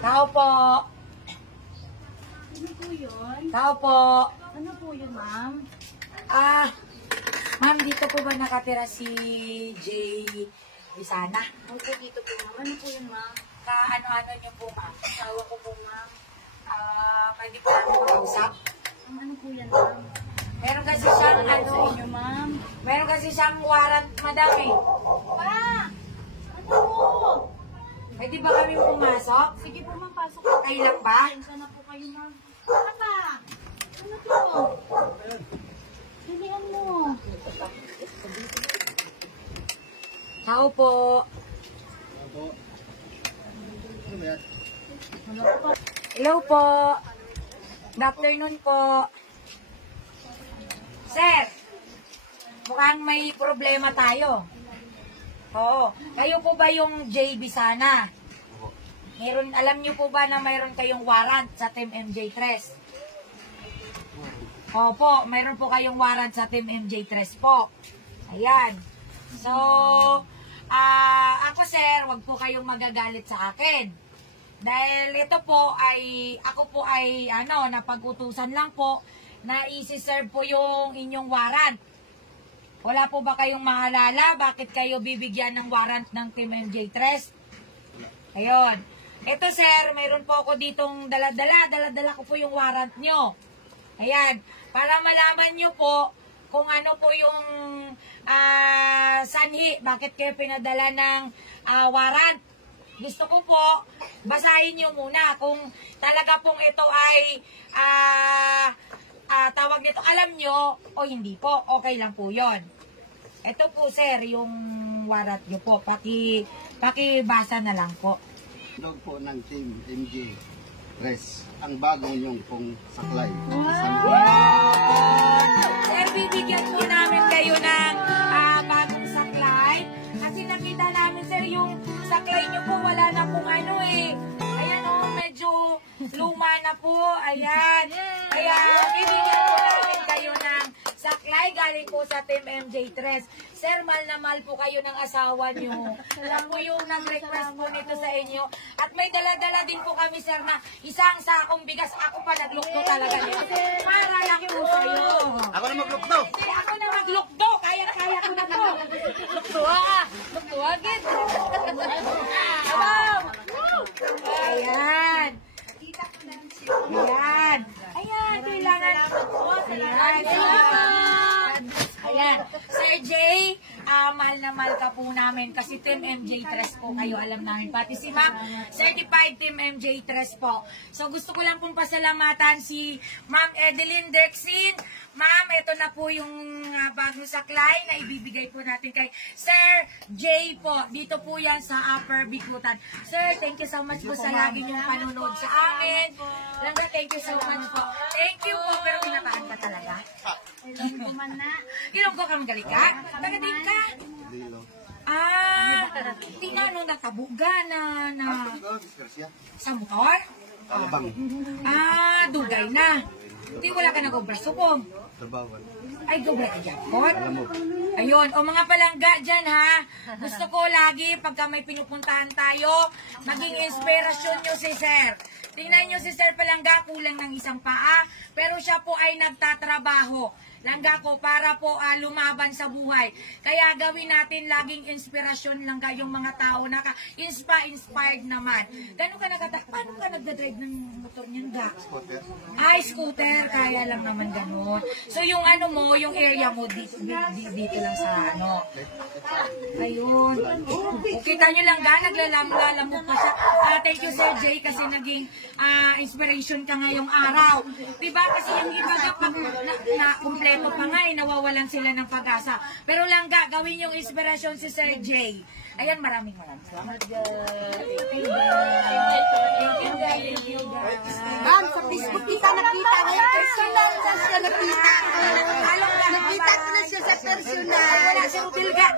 Tao po. Ano po yun? Tao po. Ano po yun, ma'am? Ma'am, dito po ba nakatira si Jay Bisana? Opo, dito po, ma'am. Ano po yun, ma'am? Ano niyo po, ma'am? Asawa ko po, ma'am. Pwede po namin makausap? Ano po yan, ma'am? Meron kasi siyang Sa inyo, ma'am. meron kasi siyang warrant, madam eh. Pa! Ano po? Pwede ba kami pumasok? Sige po, ma'am. Pasok po. Okay lang ba? Pasensya na po kayo, ma'am. Ano pa? Ano to? Pilihan mo. Tao po. Ano po? Hello po. Good afternoon po. Sir, mukhang may problema tayo. Oo. Kayo po ba yung Jay Bisana? Meron, alam niyo po ba na mayroon kayong warrant sa Team MJ3? Opo, mayroon po kayong warrant sa Team MJ3 po. Ayan. So, ako sir, wag po kayong magagalit sa akin. Dahil ito po ay, ako po ay, napag-utusan lang po na isi-serve po yung inyong warrant. Wala po ba kayong maalala bakit kayo bibigyan ng warrant ng Team MJ3? Ayun. Ito sir, mayroon po ako ditong dala-dala ko po yung warrant nyo. Ayan. Para malaman nyo po kung ano po yung sanhi, bakit kayo pinadala ng warrant. Gusto ko po, basahin nyo muna kung talaga pong ito ay tawag nito, alam nyo o hindi po, okay lang po yon. Ito po sir, yung warrant nyo po, pakibasa na lang po. Log po ng Team MJ Press, ang bagong yung pong saklay. Sir, bibigyan po namin kayo ng bagong saklay. Kasi nakita namin sir, yung saklay nyo po, wala na pong ayan o, medyo luma na po. Ayan. Kaya bibigyan po namin kayo ng saklay galing po sa Team MJ3. Sir, mahal na mahal po kayo ng asawa nyo. Alam mo yung nag-request po nito sa inyo. At may dala-dala din po kami, sir, na isang sakong bigas. Ako pa naglukdo talaga nito. Para lang po sa'yo. Ako na maglukdo! Ako na maglukdo. Kaya ko na to. Lukdo agad. Ayan. Ayan. Ayan, kailangan. Ayan. Sir Jay, mahal na mahal ka po namin kasi Team MJ3 po kayo, alam namin. Pati si Ma'am, certified Team MJ3 po. So gusto ko lang pong pasalamatan si Ma'am Edeline Dexin. Ma'am, ito na po yung bagong saklay na ibibigay po natin kay Sir Jay po. Dito po yan sa Upper Bikutan. Sir, thank you so much po sa lagi niyong panonood sa amin. Langga, thank you so much po. Thank you po, pero kinakaan ka talaga. Ilong ko kang galika? Tagadig ka? Tinanong nakabuga na sa motor? Dugay na. Hindi wala ka nag-obraso ko. Ay, dugay ka dyan po. Ayun, o mga palangga dyan ha. Gusto ko lagi pagka may pinupuntahan tayo, maging inspirasyon nyo si Sir. Tingnan nyo si Sir Palangga, kulang ng isang paa, pero siya po ay nagtatrabaho. Langga ko para po lumaban sa buhay. Kaya gawin natin laging inspirasyon langga yung mga tao na inspired naman. Paano ka nagdadrive ng motor niyan ga? Scooter. Scooter. Kaya lang naman ganun. So yung yung area mo dito lang sa Ayun. Kita nyo lang ga, naglalamog pa siya. Thank you Sir Jay kasi naging inspiration ka ngayong araw. Diba kasi yung iba na kompleto pa nga nawawalan sila ng pag-asa. Pero lang gawin yung inspirasyon si Sir Jay. Ayan, maraming salamat. Thank you. Ma'am, sa Facebook kita nakita. Ngayon personal sa siya nakita. Nakita ko na siya sa personal. Wala siyang bilga.